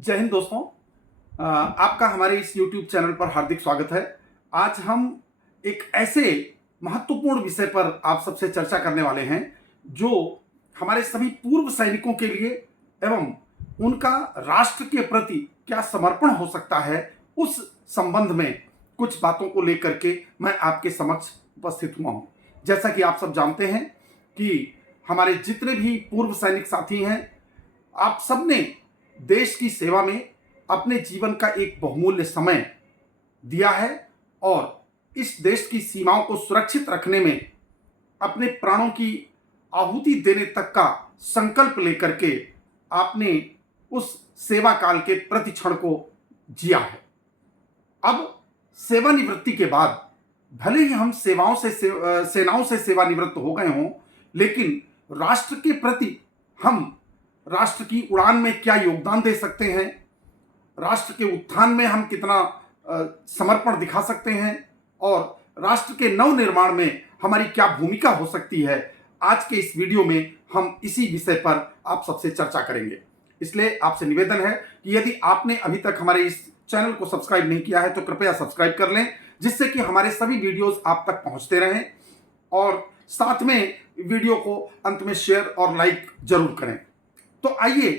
जय हिंद दोस्तों। आपका हमारे इस YouTube चैनल पर हार्दिक स्वागत है। आज हम एक ऐसे महत्वपूर्ण विषय पर आप सबसे चर्चा करने वाले हैं जो हमारे सभी पूर्व सैनिकों के लिए एवं उनका राष्ट्र के प्रति क्या समर्पण हो सकता है, उस संबंध में कुछ बातों को लेकर के मैं आपके समक्ष उपस्थित हुआ हूँ। जैसा कि आप सब जानते हैं कि हमारे जितने भी पूर्व सैनिक साथी हैं, आप सबने देश की सेवा में अपने जीवन का एक बहुमूल्य समय दिया है और इस देश की सीमाओं को सुरक्षित रखने में अपने प्राणों की आहुति देने तक का संकल्प लेकर के आपने उस सेवा काल के प्रति क्षण को जिया है। अब सेवानिवृत्ति के बाद भले ही हम सेनाओं से सेवानिवृत्त हो गए हों, लेकिन राष्ट्र के प्रति हम राष्ट्र की उड़ान में क्या योगदान दे सकते हैं, राष्ट्र के उत्थान में हम कितना समर्पण दिखा सकते हैं और राष्ट्र के नव निर्माण में हमारी क्या भूमिका हो सकती है, आज के इस वीडियो में हम इसी विषय पर आप सबसे चर्चा करेंगे। इसलिए आपसे निवेदन है कि यदि आपने अभी तक हमारे इस चैनल को सब्सक्राइब नहीं किया है तो कृपया सब्सक्राइब कर लें, जिससे कि हमारे सभी वीडियोस आप तक पहुंचते रहें और साथ में वीडियो को अंत में शेयर और लाइक जरूर करें। तो आइए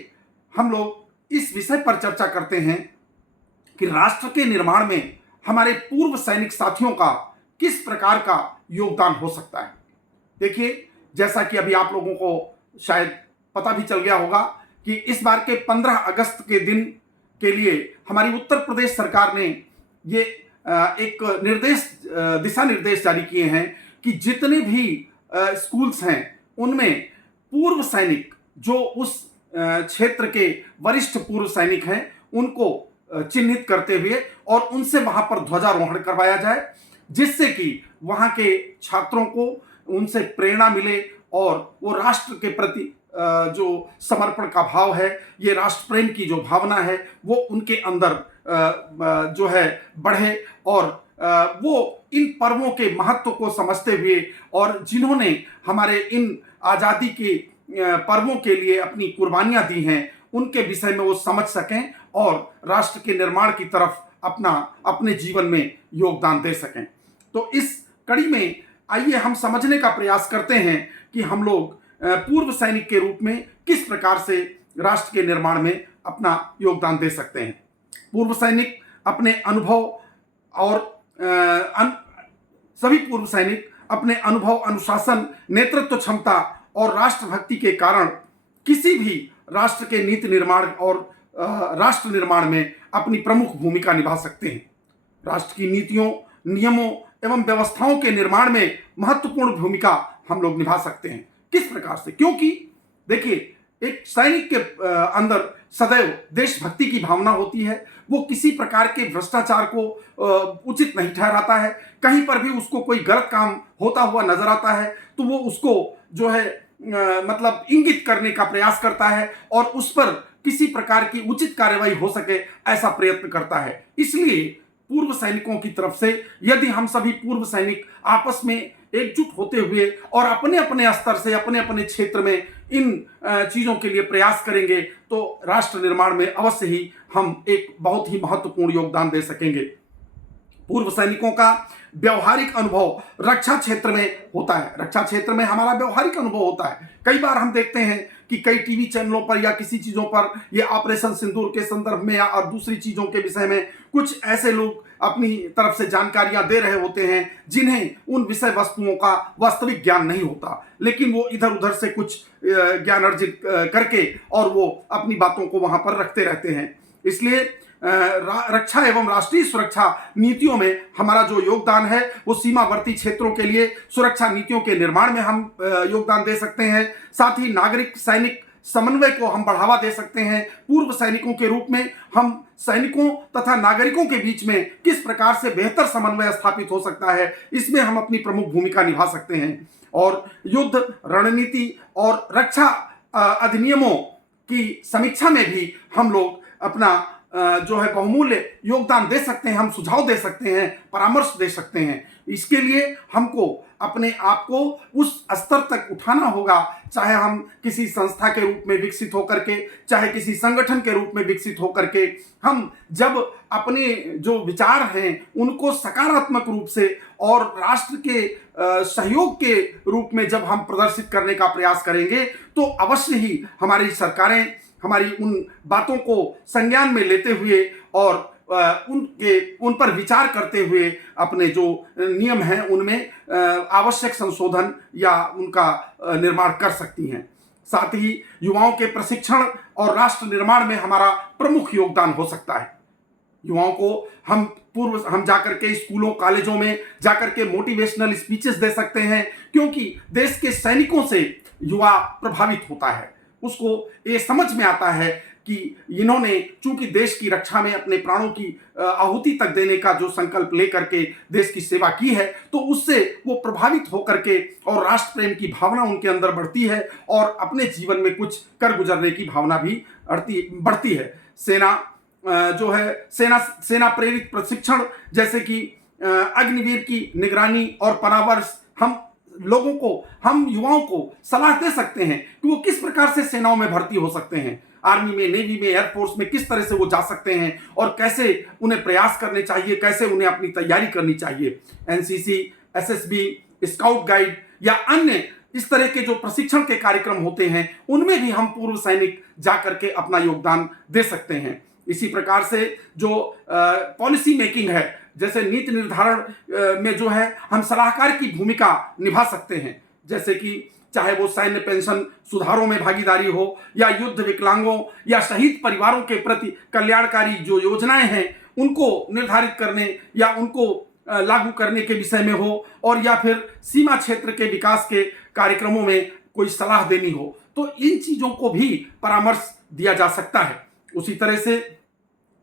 हम लोग इस विषय पर चर्चा करते हैं कि राष्ट्र के निर्माण में हमारे पूर्व सैनिक साथियों का किस प्रकार का योगदान हो सकता है। देखिए, जैसा कि अभी आप लोगों को शायद पता भी चल गया होगा कि इस बार के 15 अगस्त के दिन के लिए हमारी उत्तर प्रदेश सरकार ने ये एक दिशा निर्देश जारी किए हैं कि जितने भी स्कूल्स हैं उनमें पूर्व सैनिक जो उस क्षेत्र के वरिष्ठ पूर्व सैनिक हैं उनको चिन्हित करते हुए और उनसे वहां पर ध्वजारोहण करवाया जाए, जिससे कि वहां के छात्रों को उनसे प्रेरणा मिले और वो राष्ट्र के प्रति जो समर्पण का भाव है, ये राष्ट्र प्रेम की जो भावना है, वो उनके अंदर जो है बढ़े और वो इन पर्वों के महत्व को समझते हुए और जिन्होंने हमारे इन आज़ादी के पर्वों के लिए अपनी कुर्बानियां दी हैं, उनके विषय में वो समझ सकें और राष्ट्र के निर्माण की तरफ अपने जीवन में योगदान दे सकें। तो इस कड़ी में आइए हम समझने का प्रयास करते हैं कि हम लोग पूर्व सैनिक के रूप में किस प्रकार से राष्ट्र के निर्माण में अपना योगदान दे सकते हैं। पूर्व सैनिक अपने अनुभव और सभी पूर्व सैनिक अपने अनुभव, अनुशासन, नेतृत्व क्षमता और राष्ट्रभक्ति के कारण किसी भी राष्ट्र के नीति निर्माण और राष्ट्र निर्माण में अपनी प्रमुख भूमिका निभा सकते हैं। राष्ट्र की नीतियों, नियमों एवं व्यवस्थाओं के निर्माण में महत्वपूर्ण भूमिका हम लोग निभा सकते हैं। किस प्रकार से? क्योंकि देखिए, एक सैनिक के अंदर सदैव देशभक्ति की भावना होती है। वो किसी प्रकार के भ्रष्टाचार को उचित नहीं ठहराता है। कहीं पर भी उसको कोई गलत काम होता हुआ नजर आता है तो वो उसको जो है मतलब इंगित करने का प्रयास करता है और उस पर किसी प्रकार की उचित कार्रवाई हो सके ऐसा प्रयत्न करता है। इसलिए पूर्व सैनिकों की तरफ से यदि हम सभी पूर्व सैनिक आपस में एकजुट होते हुए और अपने अपने स्तर से अपने अपने क्षेत्र में इन चीजों के लिए प्रयास करेंगे तो राष्ट्र निर्माण में अवश्य ही हम एक बहुत ही महत्वपूर्ण योगदान दे सकेंगे। पूर्व सैनिकों का व्यवहारिक अनुभव रक्षा क्षेत्र में होता है। रक्षा क्षेत्र में हमारा व्यवहारिक अनुभव होता है। कई बार हम देखते हैं कि कई टीवी चैनलों पर या किसी चीजों पर ये ऑपरेशन सिंदूर के संदर्भ में या और दूसरी चीजों के विषय में कुछ ऐसे लोग अपनी तरफ से जानकारियां दे रहे होते हैं जिन्हें उन विषय वस्तुओं का वास्तविक ज्ञान नहीं होता, लेकिन वो इधर उधर से कुछ ज्ञान अर्जित करके और वो अपनी बातों को वहां पर रखते रहते हैं। इसलिए रक्षा एवं राष्ट्रीय सुरक्षा नीतियों में हमारा जो योगदान है वो सीमावर्ती क्षेत्रों के लिए सुरक्षा नीतियों के निर्माण में हम योगदान दे सकते हैं। साथ ही नागरिक सैनिक समन्वय को हम बढ़ावा दे सकते हैं। पूर्व सैनिकों के रूप में हम सैनिकों तथा नागरिकों के बीच में किस प्रकार से बेहतर समन्वय स्थापित हो सकता है, इसमें हम अपनी प्रमुख भूमिका निभा सकते हैं। और युद्ध रणनीति और रक्षा अधिनियमों की समीक्षा में भी हम लोग अपना जो है बहुमूल्य योगदान दे सकते हैं। हम सुझाव दे सकते हैं, परामर्श दे सकते हैं। इसके लिए हमको अपने आप को उस स्तर तक उठाना होगा, चाहे हम किसी संस्था के रूप में विकसित होकर के, चाहे किसी संगठन के रूप में विकसित होकर के, हम जब अपने जो विचार हैं उनको सकारात्मक रूप से और राष्ट्र के सहयोग के रूप में जब हम प्रदर्शित करने का प्रयास करेंगे, तो अवश्य ही हमारी सरकारें हमारी उन बातों को संज्ञान में लेते हुए और उन पर विचार करते हुए अपने जो नियम हैं उनमें आवश्यक संशोधन या उनका निर्माण कर सकती हैं। साथ ही युवाओं के प्रशिक्षण और राष्ट्र निर्माण में हमारा प्रमुख योगदान हो सकता है। युवाओं को हम जाकर के स्कूलों कॉलेजों में जाकर के मोटिवेशनल स्पीचेस दे सकते हैं, क्योंकि देश के सैनिकों से युवा प्रभावित होता है। उसको ये समझ में आता है कि इन्होंने चूंकि देश की रक्षा में अपने प्राणों की आहुति तक देने का जो संकल्प लेकर के देश की सेवा की है, तो उससे वो प्रभावित होकर के और राष्ट्र प्रेम की भावना उनके अंदर बढ़ती है और अपने जीवन में कुछ कर गुजरने की भावना भी बढ़ती है। जो है सेना प्रेरित प्रशिक्षण, जैसे कि अग्निवीर की निगरानी और परामर्श, हम युवाओं को सलाह दे सकते हैं कि वो किस प्रकार से सेनाओं में भर्ती हो सकते हैं, आर्मी में, नेवी में, एयरफोर्स में किस तरह से वो जा सकते हैं और कैसे उन्हें प्रयास करने चाहिए, कैसे उन्हें अपनी तैयारी करनी चाहिए। एनसीसी, एसएसबी, स्काउट गाइड या अन्य इस तरह के जो प्रशिक्षण के कार्यक्रम होते हैं उनमें भी हम पूर्व सैनिक जाकर के अपना योगदान दे सकते हैं। इसी प्रकार से जो पॉलिसी मेकिंग है, जैसे नीति निर्धारण में जो है हम सलाहकार की भूमिका निभा सकते हैं, जैसे कि चाहे वो सैन्य पेंशन सुधारों में भागीदारी हो या युद्ध विकलांगों या शहीद परिवारों के प्रति कल्याणकारी जो योजनाएं हैं उनको निर्धारित करने या उनको लागू करने के विषय में हो, और या फिर सीमा क्षेत्र के विकास के कार्यक्रमों में कोई सलाह देनी हो, तो इन चीजों को भी परामर्श दिया जा सकता है। उसी तरह से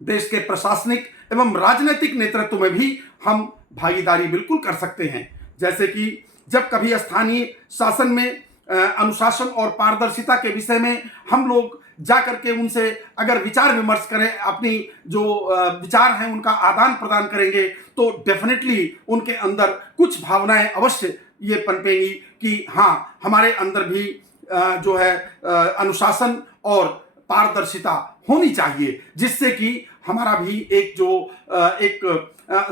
देश के प्रशासनिक एवं राजनीतिक नेतृत्व में भी हम भागीदारी बिल्कुल कर सकते हैं। जैसे कि जब कभी स्थानीय शासन में अनुशासन और पारदर्शिता के विषय में हम लोग जा करके उनसे अगर विचार विमर्श करें, अपनी जो विचार हैं उनका आदान प्रदान करेंगे, तो डेफिनेटली उनके अंदर कुछ भावनाएं अवश्य ये पनपेंगी कि हाँ, हमारे अंदर भी जो है अनुशासन और पारदर्शिता होनी चाहिए, जिससे कि हमारा भी एक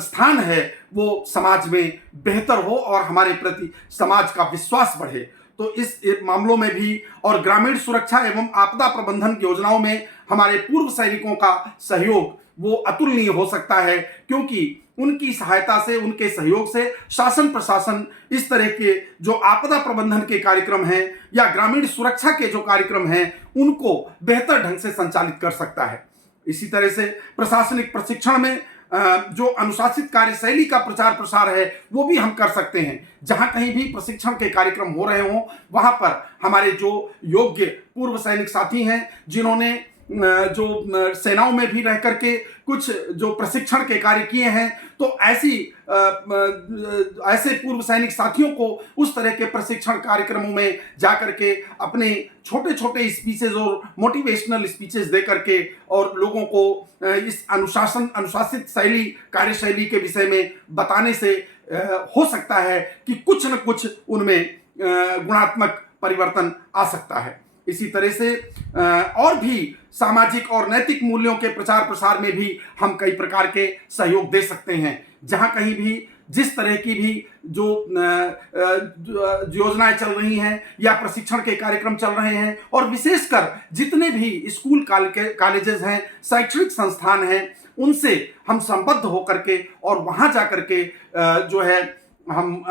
स्थान है वो समाज में बेहतर हो और हमारे प्रति समाज का विश्वास बढ़े। तो इस मामलों में भी और ग्रामीण सुरक्षा एवं आपदा प्रबंधन योजनाओं में हमारे पूर्व सैनिकों का सहयोग वो अतुलनीय हो सकता है, क्योंकि उनकी सहायता से, उनके सहयोग से शासन प्रशासन इस तरह के जो आपदा प्रबंधन के कार्यक्रम हैं या ग्रामीण सुरक्षा के जो कार्यक्रम हैं उनको बेहतर ढंग से संचालित कर सकता है। इसी तरह से प्रशासनिक प्रशिक्षण में जो अनुशासित कार्यशैली का प्रचार प्रसार है वो भी हम कर सकते हैं। जहां कहीं भी प्रशिक्षण के कार्यक्रम हो रहे हों वहां पर हमारे जो योग्य पूर्व सैनिक साथी हैं, जिन्होंने जो सेनाओं में भी रह करके कुछ जो प्रशिक्षण के कार्य किए हैं, तो ऐसे पूर्व सैनिक साथियों को उस तरह के प्रशिक्षण कार्यक्रमों में जाकर के अपने छोटे छोटे स्पीचेज और मोटिवेशनल स्पीचेज दे करके और लोगों को इस अनुशासित कार्यशैली के विषय में बताने से हो सकता है कि कुछ न कुछ उनमें गुणात्मक परिवर्तन आ सकता है। इसी तरह से और भी सामाजिक और नैतिक मूल्यों के प्रचार प्रसार में भी हम कई प्रकार के सहयोग दे सकते हैं। जहां कहीं भी जिस तरह की भी जो योजनाएं चल रही हैं या प्रशिक्षण के कार्यक्रम चल रहे हैं, और विशेषकर जितने भी स्कूल कॉलेजेस हैं, शैक्षणिक संस्थान हैं, उनसे हम संबद्ध होकर के और वहां जाकर के जो है हम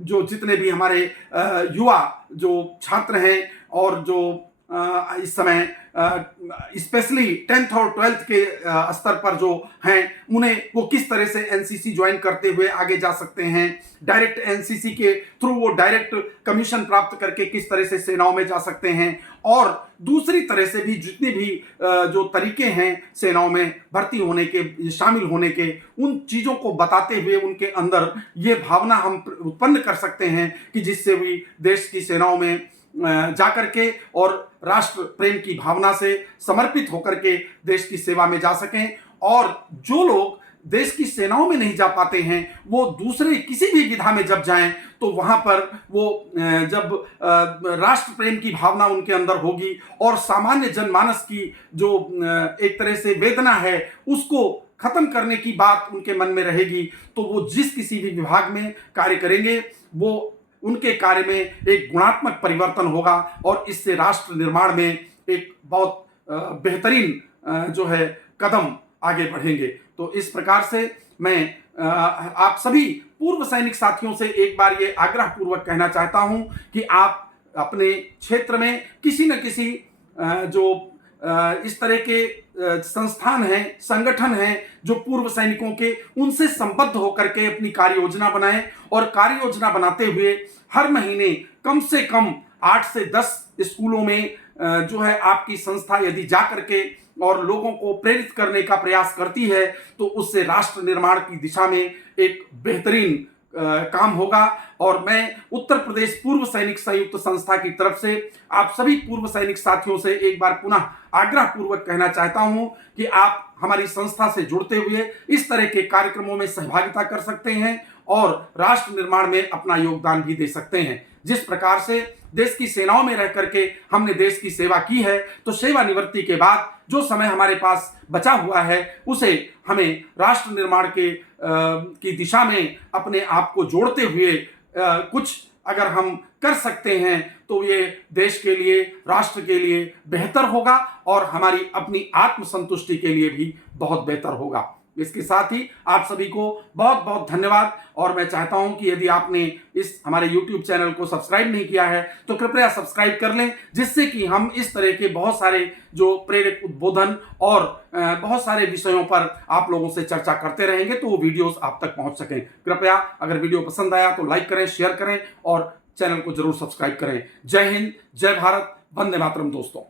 जो जितने भी हमारे युवा जो छात्र हैं और जो इस समय स्पेशली 10th और 12th के स्तर पर जो हैं, उन्हें वो किस तरह से एनसीसी ज्वाइन करते हुए आगे जा सकते हैं, डायरेक्ट एनसीसी के थ्रू वो डायरेक्ट कमीशन प्राप्त करके किस तरह से सेनाओं में जा सकते हैं, और दूसरी तरह से भी जितने भी जो तरीके हैं सेनाओं में भर्ती होने के, शामिल होने के, उन चीज़ों को बताते हुए उनके अंदर ये भावना हम उत्पन्न कर सकते हैं कि जिससे भी देश की सेनाओं में जाकर के और राष्ट्र प्रेम की भावना से समर्पित होकर के देश की सेवा में जा सकें। और जो लोग देश की सेनाओं में नहीं जा पाते हैं, वो दूसरे किसी भी विधा में जब जाएं तो वहां पर वो जब राष्ट्र प्रेम की भावना उनके अंदर होगी और सामान्य जनमानस की जो एक तरह से वेदना है उसको खत्म करने की बात उनके मन में रहेगी, तो वो जिस किसी भी विभाग में कार्य करेंगे वो उनके कार्य में एक गुणात्मक परिवर्तन होगा और इससे राष्ट्र निर्माण में एक बहुत बेहतरीन जो है कदम आगे बढ़ेंगे। तो इस प्रकार से मैं आप सभी पूर्व सैनिक साथियों से एक बार ये आग्रह पूर्वक कहना चाहता हूं कि आप अपने क्षेत्र में किसी न किसी जो इस तरह के संस्थान हैं, संगठन हैं जो पूर्व सैनिकों के, उनसे संबद्ध होकर के अपनी कार्य योजना बनाएं और कार्य योजना बनाते हुए हर महीने कम से कम 8 से 10 स्कूलों में जो है आपकी संस्था यदि जा करके और लोगों को प्रेरित करने का प्रयास करती है तो उससे राष्ट्र निर्माण की दिशा में एक बेहतरीन काम होगा। और मैं उत्तर प्रदेश पूर्व सैनिक संयुक्त संस्था की तरफ से आप सभी पूर्व सैनिक साथियों से एक बार पुनः आग्रह पूर्वक कहना चाहता हूं कि आप हमारी संस्था से जुड़ते हुए इस तरह के कार्यक्रमों में सहभागिता कर सकते हैं और राष्ट्र निर्माण में अपना योगदान भी दे सकते हैं। जिस प्रकार से देश की सेनाओं में रह करके हमने देश की सेवा की है, तो सेवानिवृत्ति के बाद जो समय हमारे पास बचा हुआ है उसे हमें राष्ट्र निर्माण की दिशा में अपने आप को जोड़ते हुए कुछ अगर हम कर सकते हैं तो ये देश के लिए, राष्ट्र के लिए बेहतर होगा और हमारी अपनी आत्मसंतुष्टि के लिए भी बहुत बेहतर होगा। इसके साथ ही आप सभी को बहुत बहुत धन्यवाद। और मैं चाहता हूं कि यदि आपने इस हमारे YouTube चैनल को सब्सक्राइब नहीं किया है तो कृपया सब्सक्राइब कर लें, जिससे कि हम इस तरह के बहुत सारे जो प्रेरक उद्बोधन और बहुत सारे विषयों पर आप लोगों से चर्चा करते रहेंगे तो वो वीडियोस आप तक पहुंच सकें। कृपया अगर वीडियो पसंद आया तो लाइक करें, शेयर करें और चैनल को जरूर सब्सक्राइब करें। जय हिंद, जय भारत, वंदे मातरम दोस्तों।